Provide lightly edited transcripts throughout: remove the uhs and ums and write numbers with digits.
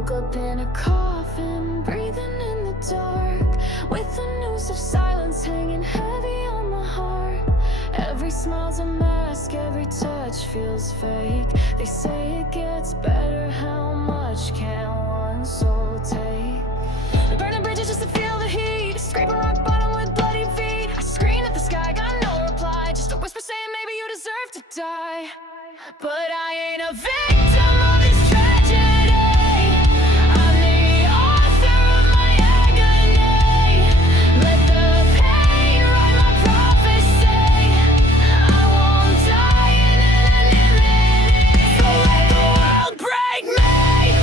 woke up in a coffin, breathing in the dark, with the noose of silence hanging heavy on my heart. Every smile's a mask, every touch feels fake. They say it gets better, how much can one soul take? Burning bridges just to feel the heat, scraping rock bottom with bloody feet. I screamed at the sky, got no reply, just a whisper saying maybe you deserve to die. But I ain't a victim of this tragedy. I'm the author of my agony. Let the pain write my prophecy. I won't die in anonymity. So let the world break me,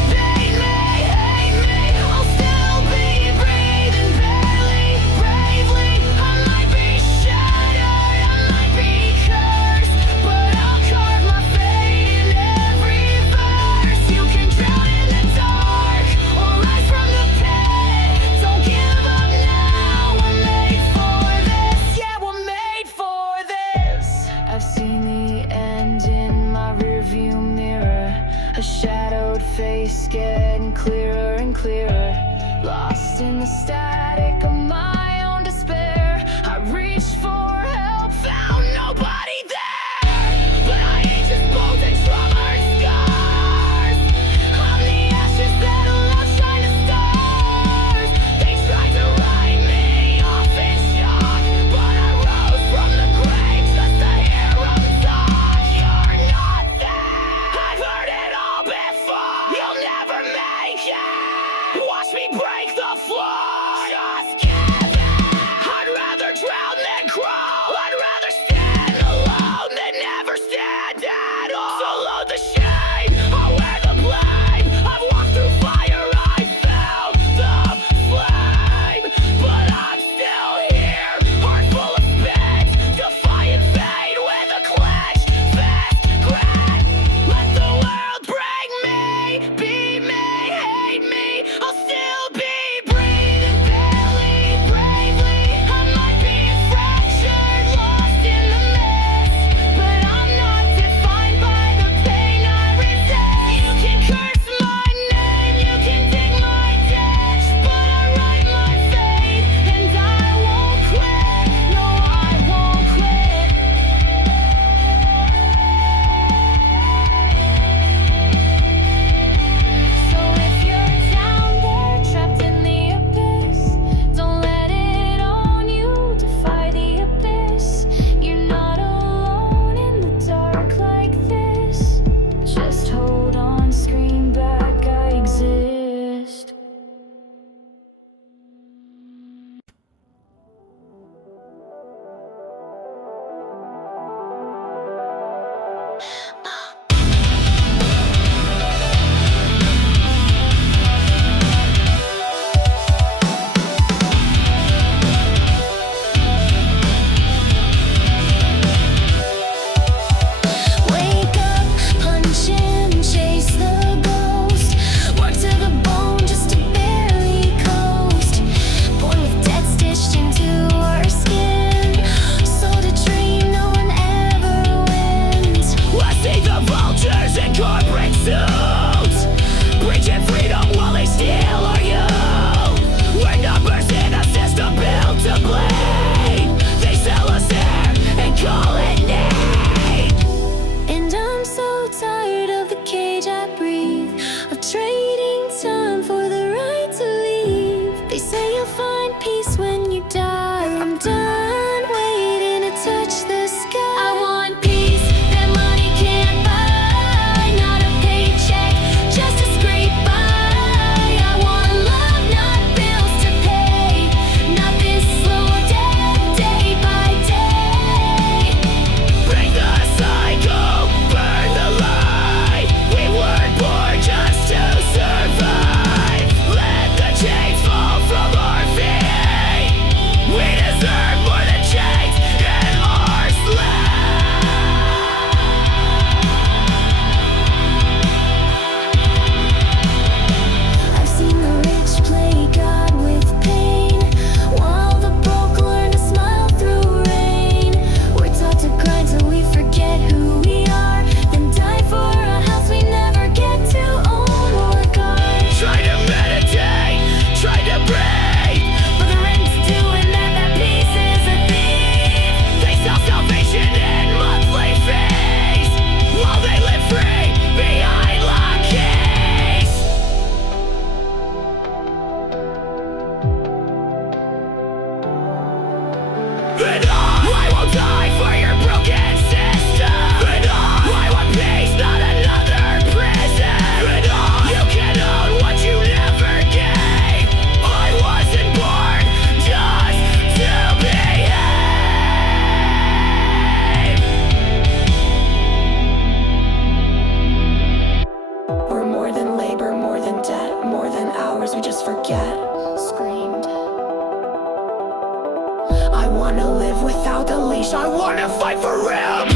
beat me, hate me. I'll still be breathing barely, bravely. I might be shattered, I might be cursed, but I'll carve my fate in every verse. You can drown in the dark or rise from the pit. Don't give up now, we're made for this. Yeah, we're made for this. I've seen the end in my rearview mirror, a shadowed face getting clearer and clearer. Lost in the static of my own despair, I reached for help, found nobody there. But I ain't just bones and trauma and scars. I'm the ashes that'll outshine the stars. They tried to write me off in shock, but I rose from the grave just to hear 'em talk. You're not there, I've heard it all before. You'll never make it, watch me break the floor. And I won't die for your broken system. And I want peace, not another prison. And you can own what you never gave. I wasn't born just to behave. We're more than labor, more than debt, more than hours we just forget. Screamed. I wanna live without the leash, I wanna fight for real peace.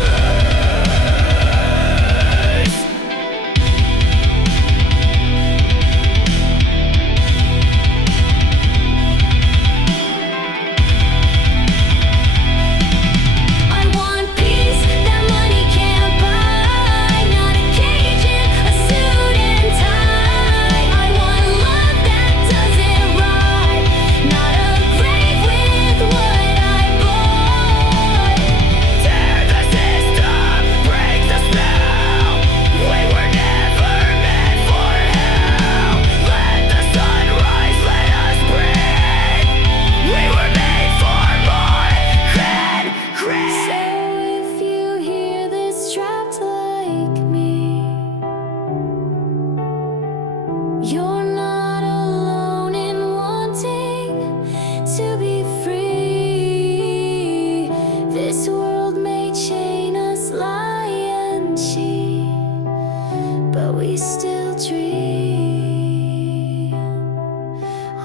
I want peace that money can't buy, not a cage in a suit and tie. I want love that doesn't rot, not a grave with what I bought. Tear the system, break the spell. We were never meant for hell. Let the sun rise, let us breathe. We were made for more than greed. So if you hear this trapped like me, you're not alone in wanting to be free. This world may chain us, lie and cheat, but we still dream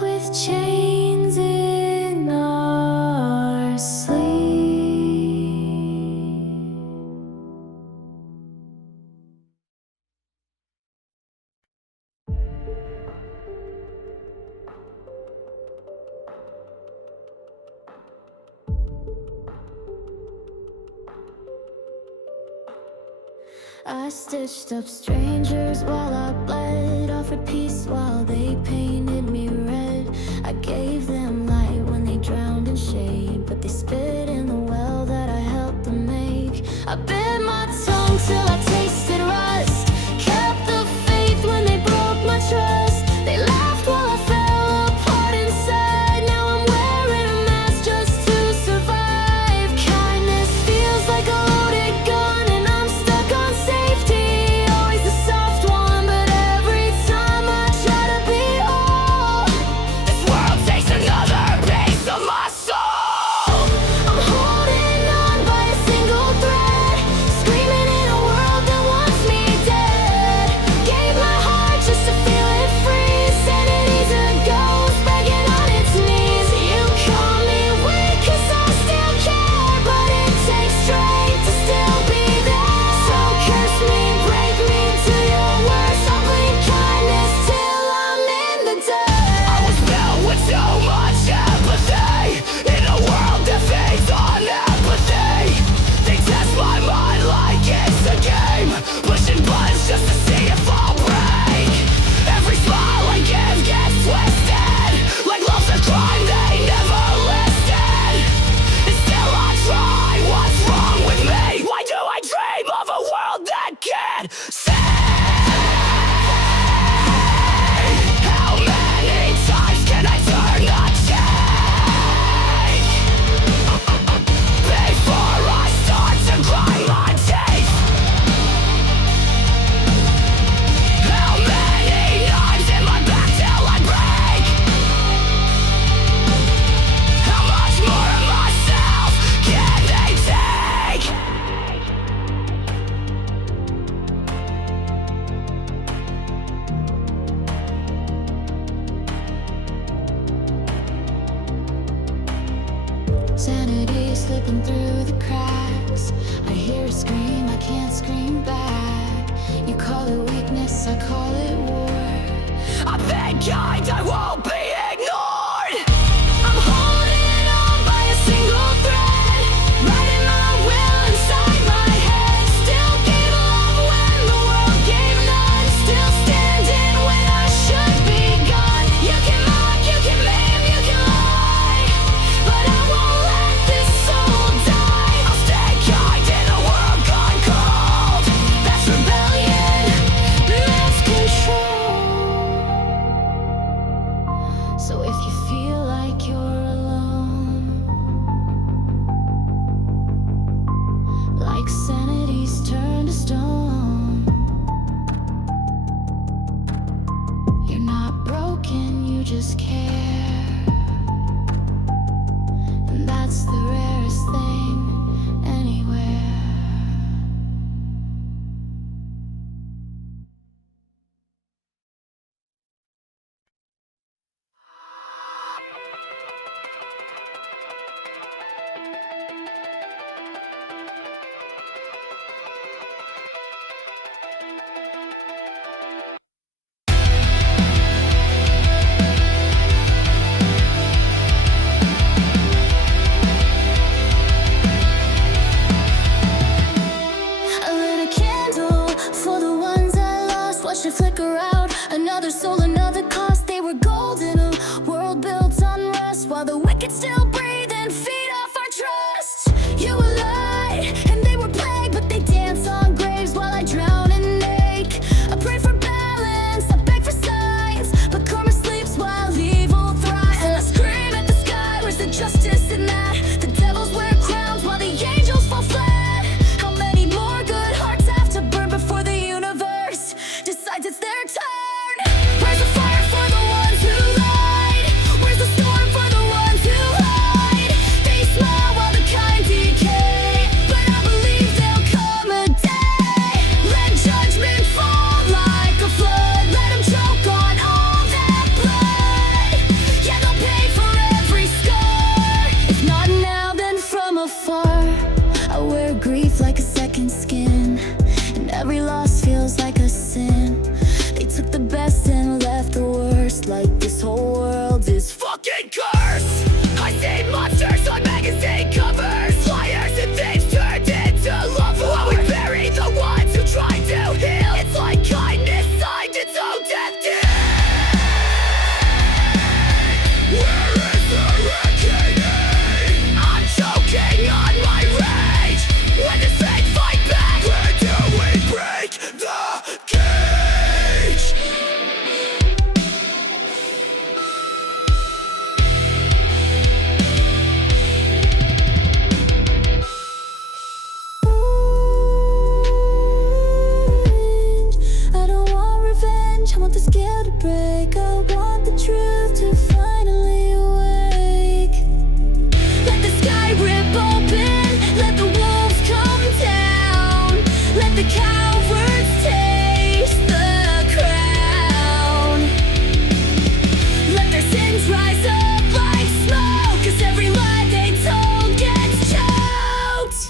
with chains in our sleep. I stitched up strangers while I bled, offered peace while they painted me red. I gave them light when they drowned in shade, but they spit in the well that I helped them make. I bit my tongue till I tasted rust, kept the faith when they broke my trust. They laughed while I fell apart inside. Now I'm wearing a mask just to survive. Kindness feels like a loaded gun, and I'm stuck on safety. Always the soft one, but every time I try to be whole, this world takes another piece of my soul. I'm holding on by a single thread, screaming in a world that wants me dead. Gave my heart just to feel it free. Sanity's a ghost begging on its knees. You call me weak 'cause I still care, but it takes strength to still be there. So curse me, break me to your worst. I'll bleed kindness till I'm in the dirt. I was filled with so much empathy in a world that feeds on apathy. They test my mind like it's a game, pushing buttons just to see if I'll break. Every smile I give gets twisted, like love's a crime they never listed. And still I try, what's wrong with me? Why do I dream of a world that can't see? How many times can I turn the cheek before I start to grind my teeth? How many knives in my back till I break? How much more of myself can they take? Sanity slipping through the cracks. I hear a scream, I can't scream back. You call it weakness, I call it war. I've been kind, I won't be ignored. I'm holding on by a single thread, writing my will inside my head. Still gave love when the world gave none, still standing when I should be gone. You can mock, you can meme, you can lie, but I won't let this soul die. I'll stay kind in a world gone cold. That's rebellion, that's control. afar. I wear grief like a second skin, and every loss feels like a sin. They took the best and left the worst, like this whole world is fucking cursed. I see monsters on magazine covers, liars and thieves turned into lovers. While we bury the ones who try to heal, it's like kindness signed its own death deal. Where is the reckoning? I'm choking on my rage. When does fate fight back? When do we break the cage? I don't want revenge, I want the scale to break. I want the truth to finally awake. Let the sky rip open, let the wolves come down. Let the cowards taste the crown. Let their sins rise up like smoke, 'cause every lie they told gets choked.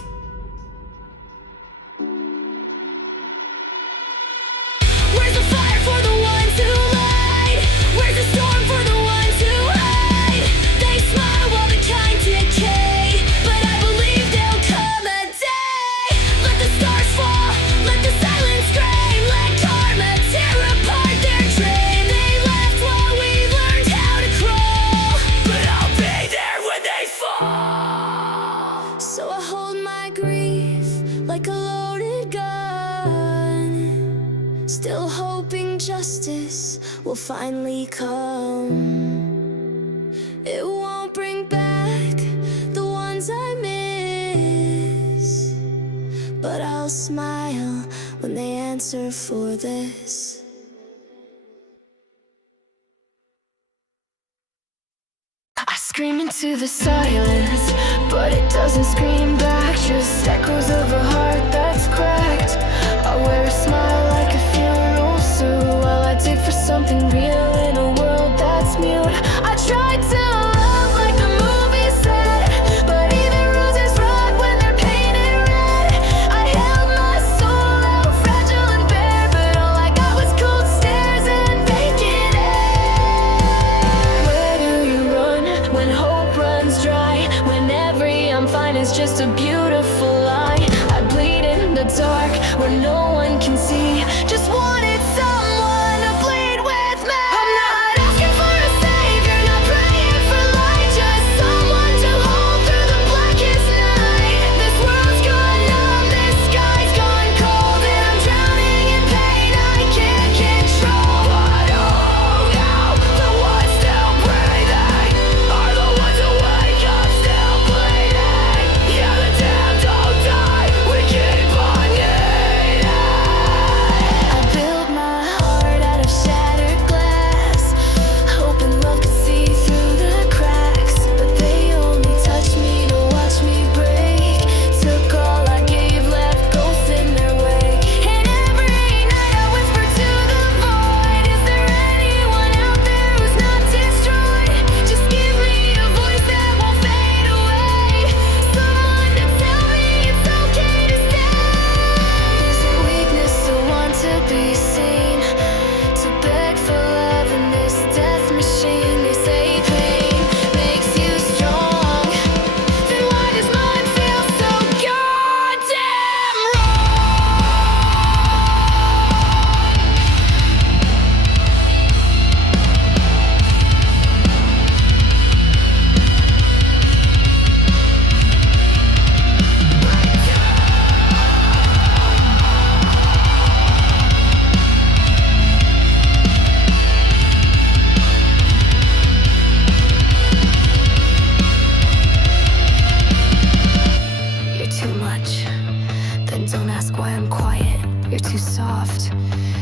Where's the fire for the ones who lied? Where's the storm for the ones who hide? They smile while the kind decay, but I believe there'll come a day. Let the stars fall, let the silence scream, let karma tear apart their dream. They left while we learned how to crawl, but I'll be there when they fall. So I hold my grief like a loaded gun, still hoping justice will finally come. It won't bring back the ones I miss, but I'll smile when they answer for this. I scream into the silence, but it doesn't scream back, just echoes of a heart that's cracked. I wear a smile like a funeral suit while I dig for something real in a world that's mute. I tried to love like the movie said, but even roses rot when they're painted red. I held my soul out fragile and bare, but all I got was cold stares and vacant air. Where do you run when hope runs dry? When every I'm fine is just a beautiful lie. I bleed in the dark where no one can see. Just wanted someone to bleed with me. I'm not asking for a savior, not praying for light, just someone to hold through the blackest night. This world's gone numb, this sky's gone cold, and I'm drowning in pain I can't control. But oh no, the ones still breathing are the ones who wake up still bleeding. Yeah, the damned don't die, we keep on needing. I built my heart out of shattered glass, hoping love could see through the cracks, but they only touched me to watch me break. Took all I gave, left ghosts in their wake. And every night I whisper to the void, is there anyone out there who's not destroyed? Just give me a voice that won't fade away, someone to tell me it's okay to stay. Is it weakness to want to be seen, to beg for love in this death machine? They say pain makes you strong, then why does mine feel so goddamn wrong? You're too much, then don't ask why I'm quiet. You're too soft,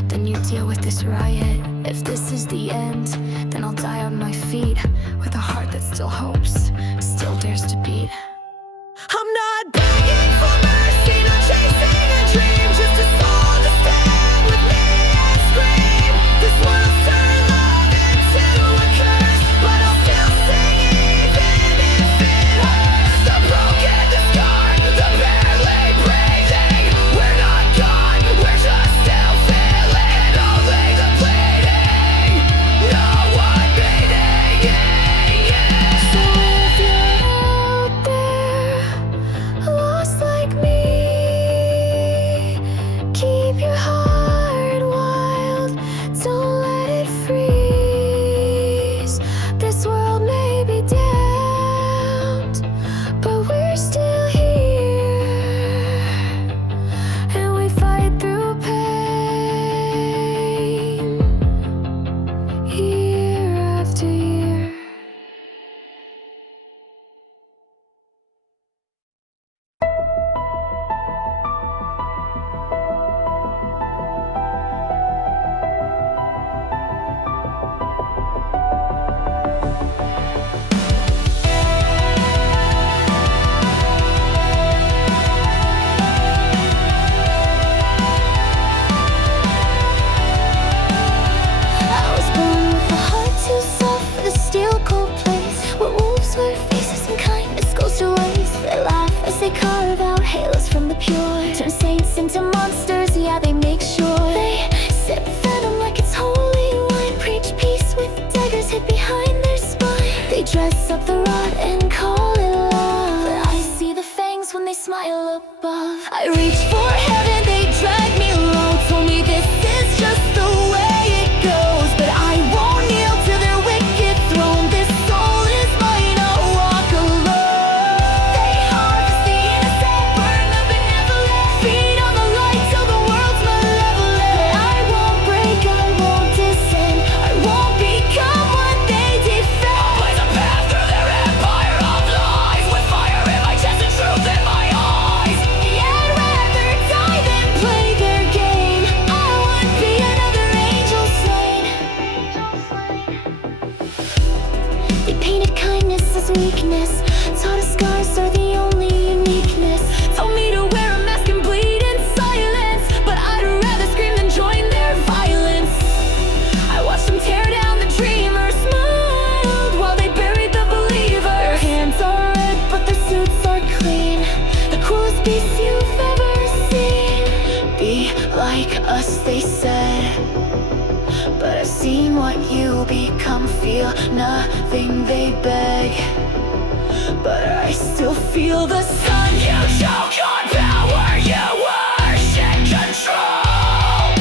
then you deal with this riot. If this is the end, then I'll die on my feet, with a heart that still hopes, still dares to beat. I'm not begging for mercy, not chasing a dream, just a soul to stand with me and scream. This world's turned love into a curse, but I'll still sing even if it hurts. The broken, the they carve out halos from the pure, turn saints into monsters, yeah, they make sure. They sip venom like it's holy wine, preach peace with daggers hid behind their spine. They dress up the rod and call it love, but I see the fangs when they smile above. I reach for heaven, they drag me low, told me this is just the way it goes, but I won't kneel to their wicked throne. This soul is mine, I'll walk alone. They harvest the innocent, burn the benevolent, feed on the light till the world's malevolent. But I won't break, I won't descend, I won't become what they defend. I'll blaze a path through their empire of lies, with fire in my chest and truth in my eyes. Yeah, I'd rather die than play their game. I would be another angel slain. They painted kindness as weakness, taught us scars are the only uniqueness, told me to wear a mask and bleed in silence, but I'd rather scream than join their violence. I watched them tear down the dreamer, smiled while they buried the believer. Their hands are red but their suits are clean, the coolest beasts you've ever seen. Be like us, they said, but I've seen what you become. Feel nothing, they beg, but I still feel the sun. You choke on power, you worship control,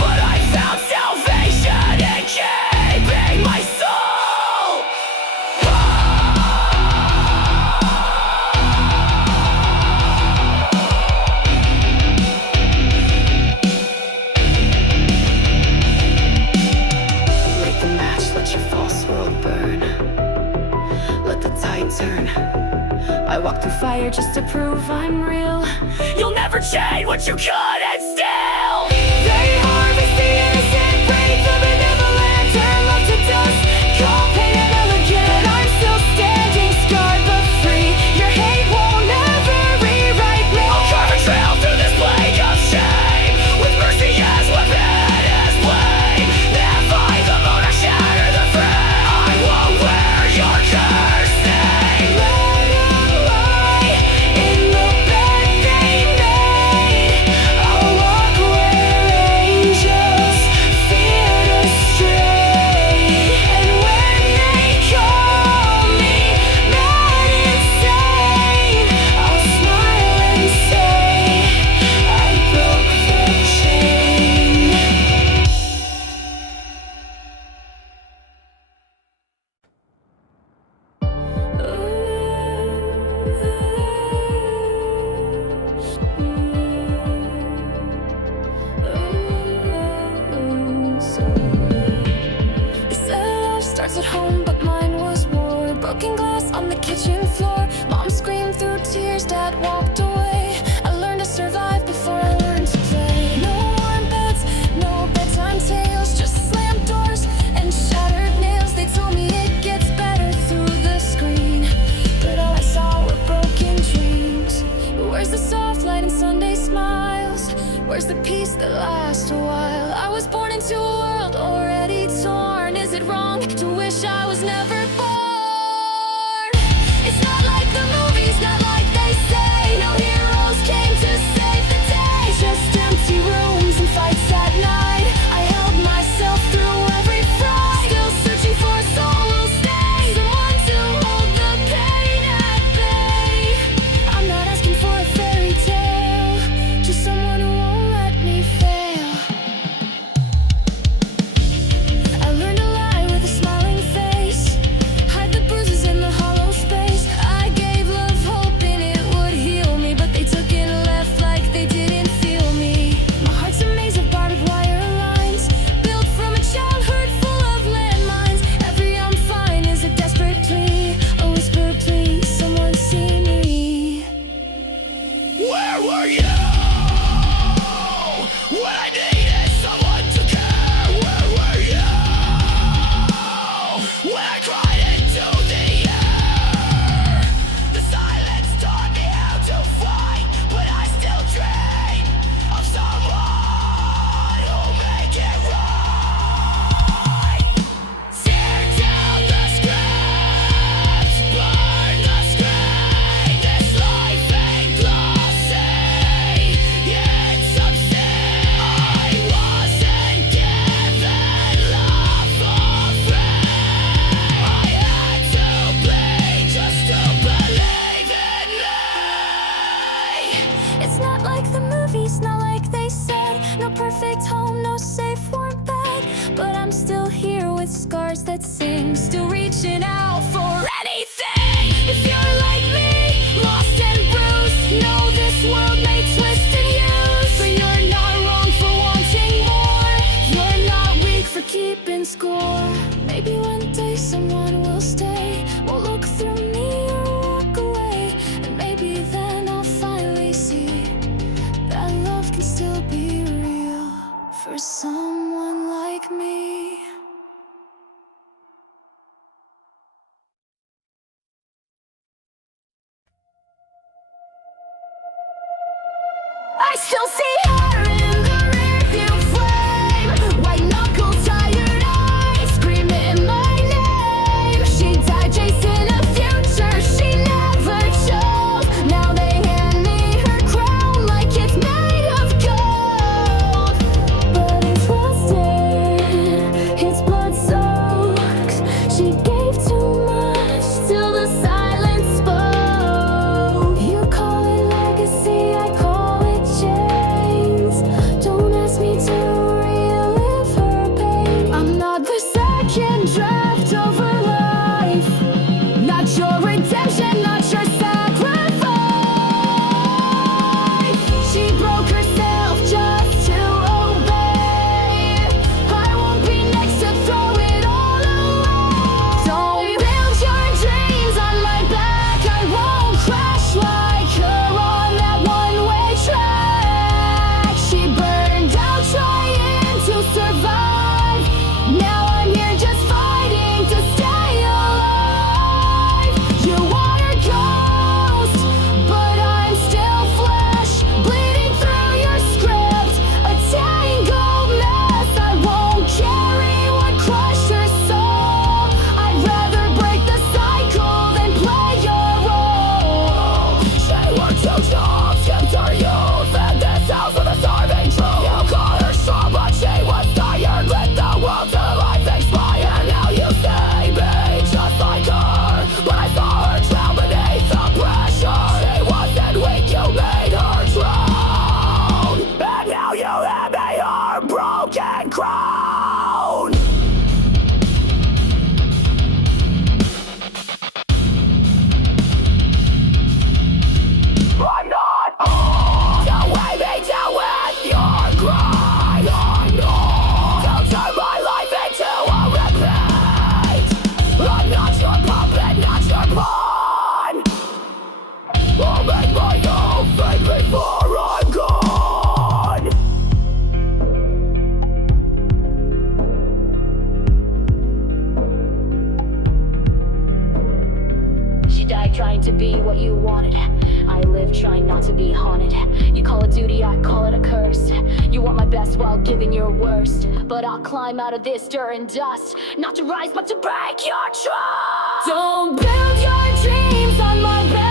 but I found salvation in keeping my soul. Light the match, let your false world burn, let the tide turn. I walk through fire just to prove I'm real. You'll never change what you couldn't steal. They harvest the innocent, break the benevolent, turn love to dust, call pain an elegant. But I'm still standing, scarred but free. Your hate won't ever rewrite me. I'll carve a trail through this plague of shame, with mercy as weapon as blade. Defy the moon, I shatter the frame. I won't wear your cursed name. Let away in the bed they made. I'll walk where angels fear to stray. And when they call me mad insane, I'll smile and say I broke the chain. They said love starts at home, but mine was war. Broken glass on the kitchen floor. Mom screamed through tears, Dad walked away. I learned to survive before I learned to play. No warm beds, no bedtime tales, just slammed doors and shattered nails. They told me it gets better through the screen, but all I saw were broken dreams. Where's the soft light and Sunday smiles? Where's the peace that lasts a while? I was born into a world already torn. Is it wrong to wish I was never born? It's not like the movies, not like they say. No heroes came to save the day. Just empty rooms and fights at night. I held myself through every fright. Still searching for a soul who'll stay, someone to hold the pain at bay. I'm not asking for a fairy tale, just someone who won't let me fail. I learned to lie with a smiling movies, not like they said. No perfect home, no safe warm bed, but I'm still here with scars that sing, still reaching out for anything. If you're like me, lost and bruised, know this world may twist and use, but you're not wrong for wanting more. You're not weak for keeping score. Maybe one day someone will stay, won't look through me or walk away, and maybe then I'll finally see that love can still be real for someone like me. I still see her in the rearview frame, white knuckle, tired eyes, screaming my name. She died chasing a future she never chose. Now they hand me her crown like it's made of gold, but it's rusted, it's blood soaked. She gave too much till the silence spoke. You call it legacy, I call it chains. Don't ask me to relive her pain. I'm not the second draft of her life, not your redemption, not your sacrifice. She broke herself just to obey. I won't be next to throw it all away. Don't build your dreams on my back, I won't crash like her on that one-way track. She burned out trying to survive. Now I'm here just fighting to stay alive. You want her ghost, but I'm still flesh, bleeding through your script, a tangled mess. I won't carry what crushed her soul. I'd rather break the cycle than play your role. She worked 2 jobs, kept her youth, fed this house with a starving truth. You call her strong, but she was tired, lit the world till life expired. Now you say be just like her, but I saw her drown beneath the pressure. She wasn't weak, you made her drown, and now you hand me her broken crown. I'm not to weigh me down with your cry. I'm not to turn my life into a repeat. I'm not your puppet, not your pawn. I'll make my own fate before I'm gone. She died trying to be what you wanted. I live trying not to be haunted. You call it duty, I call it a curse. You want my best while giving your worst, but I'll climb out of this dirt and dust, not to rise but to break your trust. Don't build your dreams on my back.